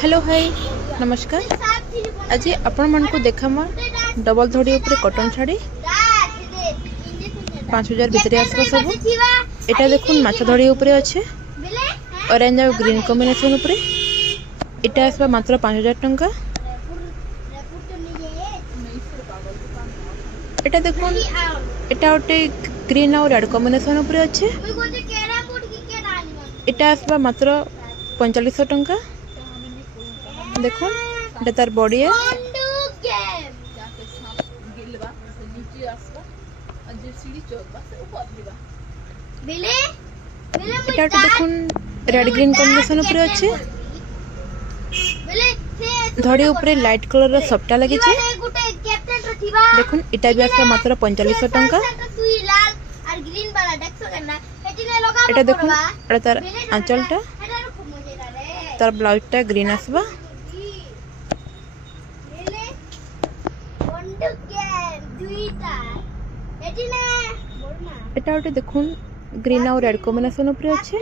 Hello hi नमस्कार। आज आपण मन को देखामा डबल धड़ी ऊपर कॉटन शाड़ी 5000 भितर आसबा सब। एटा देखुन माछ धड़ी ऊपर अच्छे ऑरेंज और ग्रीन कॉम्बिनेशन ऊपर एटा आसबा मात्र 5000 टंका। एटा देखुन एटा ओटे ग्रीन और रेड कॉम्बिनेशन ऊपर अच्छे एटा आसबा मात्र 4500 टंका। देखो ये तार बॉडी है एटा देखुन रेड ग्रीन कॉम्बिनेशन ऊपर अच्छे धड़ी ऊपर लाइट कलर रो सपटा लगी छे। देखुन एटा भी आसला मात्र 4500 टंका। एटा देखुन एटा तार आंचलटा तार ब्लाउजटा ग्रीन आसबा। एटा ओटे देखुन ग्रीन और रेड कॉम्बिनेशन ऊपर अच्छे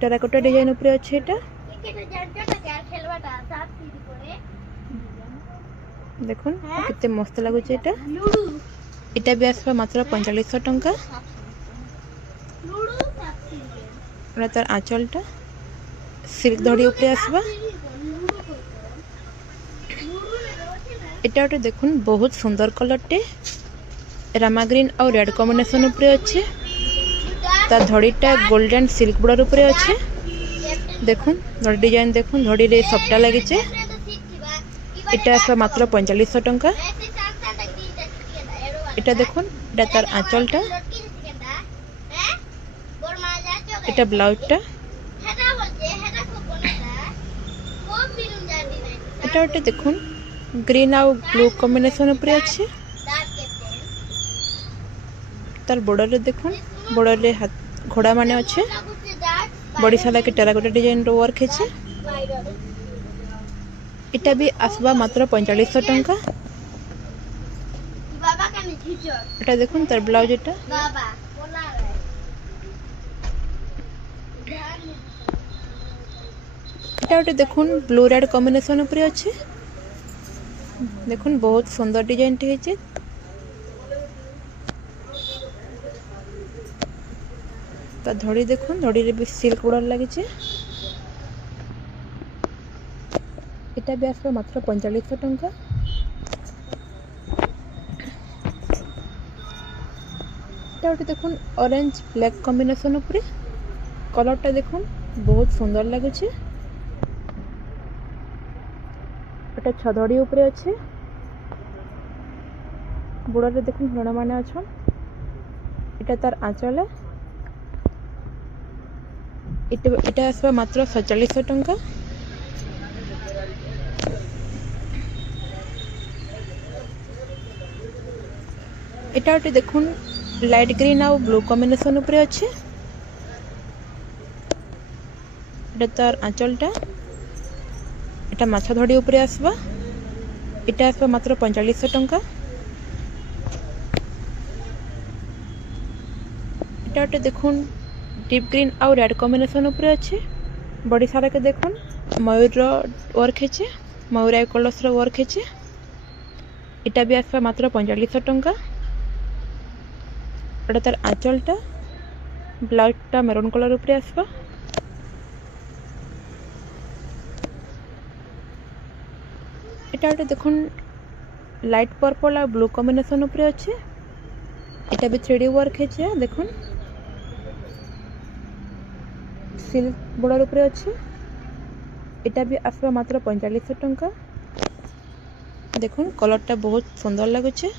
टेराकोटा डिजाइन ऊपर अच्छे एटा देखुन कितने मस्त लागुचे एटा। एटा भी आसबा मात्र 4500 टंका। एटा तार आंचलटा सिल्क धड़ी ऊपर आसबा। एटा ओटे देखुन बहुत सुंदर कलरटे रामा ग्रीन और रेड कॉम्बिनेशन ऊपर अच्छे तार धड़ीटा गोल्डन सिल्क बॉर्डर ऊपर अच्छे। देखुन धड़ी डिजाइन देखुन धड़ी रे सपटा लगी। एटा आसबा मात्र 4500 टंका। एटा देखुन एटा तार आंचलटा एटा ब्लाउजटा एटा ओटे देखुन ग्रीन और ब्लू कॉम्बिनेशन ऊपर अच्छे तार बॉर्डर रे देखुन बॉर्डर रे हाथ घोड़ा माने अच्छे बड़ी साला के टेराकोटा डिजाइन रो वर्क है। एटा भी आसबा मात्र 4500 टंका। एटा देखुन तार ब्लाउज एटा एटा ओटे देखुन ब्लू रेड कॉम्बिनेशन ऊपर अच्छे देखुन बहुत सुंदर डिजाइन टे है। ता धड़ी देखुन धड़ी रे भी सिल्क बॉर्डर लगी। एटा भी आसबा मात्र 4500 टंका। एटा ओटे देखुन ऑरेंज ब्लैक कॉम्बिनेशन ऊपर कलरटा देखुन बहुत सुंदर लगुचे। एटा छधड़ी ऊपर अच्छे बॉर्डर रे देखुन हरण माने अछन। एटा तार आंचल है एटा आसबा मात्र 4700 टंका। एटा ओटे देखुन लाइट ग्रीन और ब्लू कॉम्बिनेशन ऊपर अच्छे एटा तार आंचलटा एटा माछा धड़ी ऊपर आसबा एटा आसबा मात्र 4500 टंका। एटा ओटे देखुन डीप ग्रीन और रेड कॉम्बिनेशन ऊपर अच्छे बड़ी सारा के देखुन मयूर रो वर्क है मयूर आई कलर्स रो वर्क है। एटा भी आसबा मात्र 4500 टंका। एटा तार आंचलटा ब्लाउजटा मेरून कलर ऊपर आसबा। एटा ओटे देखुन लाइट पर्पल और ब्लू कॉम्बिनेशन ऊपर अच्छे एटा भी 3D वर्क है देखुन सिल्क बॉर्डर ऊपर अच्छे एटा भी आसबा मात्र 4500 टंका। देखुन कलरटा बहुत सुंदर लगुचे।